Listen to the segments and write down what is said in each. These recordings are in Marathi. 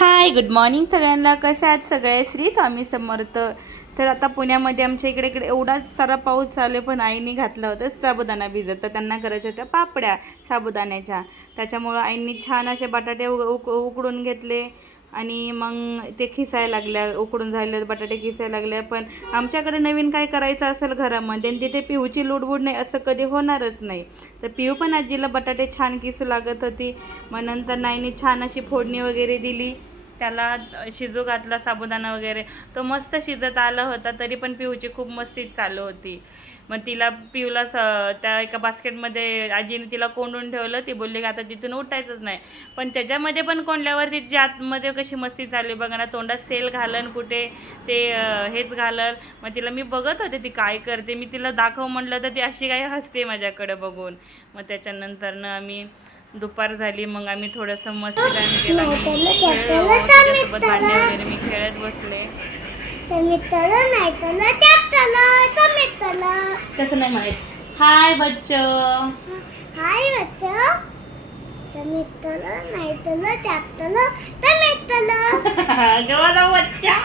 हाय, गुड मॉर्निंग सगळ्यांना. कसे आहात सगळे? श्री स्वामी समर्थ. तर आता पुण्यामध्ये आमच्या इकडे इकडे एवढा सारा पाऊस चालू आहे, पण आईने घातलं होतं साबुदाणा भिजत. तर त्यांना करायच्या होत्या पापड्या साबुदाण्याच्या. त्याच्यामुळं आईने छान असे बटाटे उकडून घेतले आणि मग ते खिसायला लागल्या. उकडून झाले बटाटे खिसायला लागले. पण आमच्याकडे नवीन काय करायचं असेल घरामध्ये आणि तिथे पिऊची लुडबुड नाही असं कधी होणारच नाही. तर पिऊ पण आजीला बटाटे छान किसू लागत होती. मग नंतर नाईने छान अशी फोडणी वगैरे दिली, त्याला शिजू घातला साबुदाणा वगैरे. तो मस्त शिजत आला होता, तरी पण पिऊची खूप मस्ती चालू होती. मग पिऊला त्या एका बास्केटमध्ये आजीने तिला कोंडून ठेवलं. ती बोलली की आता तिथून उठायचंच नाही. पण त्याच्यामध्ये पण कोंडल्यावर तिची आतमध्ये कशी मस्ती चालली बघा ना. तोंडात सेल घालन कुठे ते हेच घालल. मग तिला मी बघत होते ती काय करते. मी तिला दाखव म्हटलं तर ती अशी काय हसते माझ्याकडे बघून. मग त्याच्यानंतरनं आम्ही दुपार झाली, मग आम्ही थोडंसं मस्ती टाईम केला. तिच्यासोबत भांडे वगैरे मी खेळत बसले. तसं नाही म्हणायचं. हाय बच्च, हाय बच्चो. बच्चा.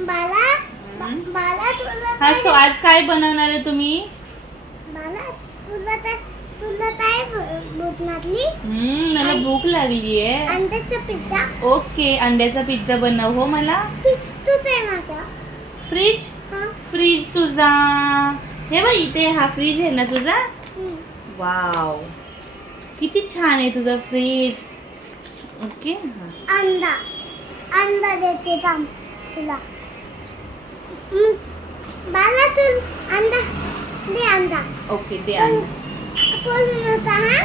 बाला बाला तुला हा, सो आज काय बनवणार आहे तुम्ही? बाला तुला काय भूक लागली? मला भूक लागली आहे. अंड्याचा पिझ्झा. ओके, अंड्याचा पिझ्झा बनव. हो, मला फिश तूच आहे माझा. फ्रीज. फ्रीज तुझा. हे बघ इथे हा फ्रीज आहे ना तुझा. वाव, किती छान आहे तुझा फ्रीज. ओके, अंडा अंडा देते थांब तुला. बाला तू अंडा दे. अंडा ओके दे अंडा.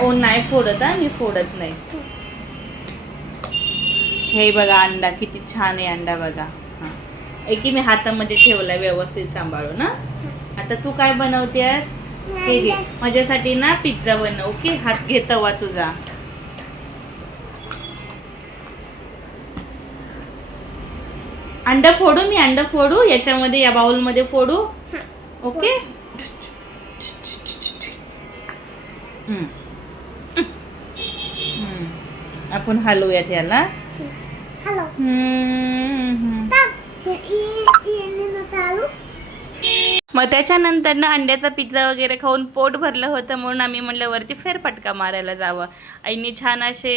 ओ नाही फोडत, हा मी फोडत नाही. हे बघा अंडा किती छान आहे. अंडा बघा. हा, की मी हातामध्ये ठेवलाय व्यवस्थित सांभाळून. ना आता तू काय बनवतेस? हे घे माझ्यासाठी ना पिझ्झा बनव. ओके, हात घे तवा तुझा. अंडा फोडू मी? अंडा फोडू याच्यामध्ये, या बाउल मध्ये फोडू? ओके. आपण हलवूयात याला. हॅलो. मग त्याच्यानंतर ना अंड्याचा पिझ्झा वगैरे खाऊन पोट भरलं होतं, म्हणून आम्ही म्हणलं वरती फेरफटका मारायला जावं. आईने छान असे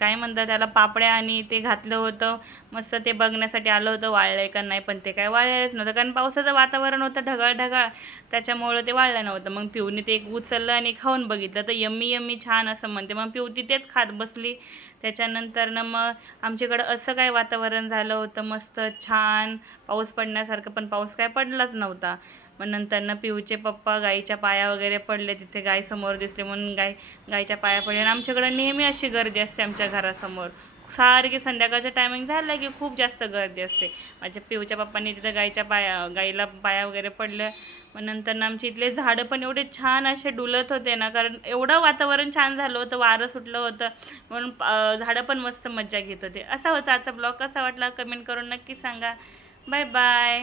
काय म्हणतात त्याला पापड्या आणि ते घातलं होतं. मस्त ते बघण्यासाठी आलं होतं वाळलंय का नाही, पण ते काय वाळलेच नव्हतं, कारण पावसाचं वातावरण होतं ढगाळ ढगाळ. त्याच्यामुळं ते वाळलं नव्हतं. मग पिऊने ते एक उचललं आणि खाऊन बघितलं, तर यम्मी यम्मी छान असं म्हणते. मग पिऊ तिथेच खात बसली. त्याच्यानंतर ना मग आमच्याकडं असं काय वातावरण झालं होतं मस्त छान पाऊस पडण्यासारखं, पण पाऊस काय पडलाच नव्हता. मग नंतर ना पिऊचे पप्पा गाईच्या पाया वगैरे पडले. तिथे गाय समोर दिसले म्हणून गायच्या पाया पडले. आणि आमच्याकडं नेहमी अशी गर्दी असते आमच्या घरासमोर. सारखी संध्याकाळचा टायमिंग झाला की खूप जास्त गर्दी असते. माझ्या पिऊच्या पप्पांनी तिथं गाईला पाया वगैरे पडलं. मग नंतर ना आमच्या इथले झाडं पण एवढे छान असे डुलत होते ना, कारण एवढं वातावरण छान झालं होतं, वारं सुटलं होतं, म्हणून झाडं पण मस्त मज्जा घेत होते. असा होता आजचा ब्लॉग. कसा वाटला कमेंट करून नक्की सांगा. Bye bye.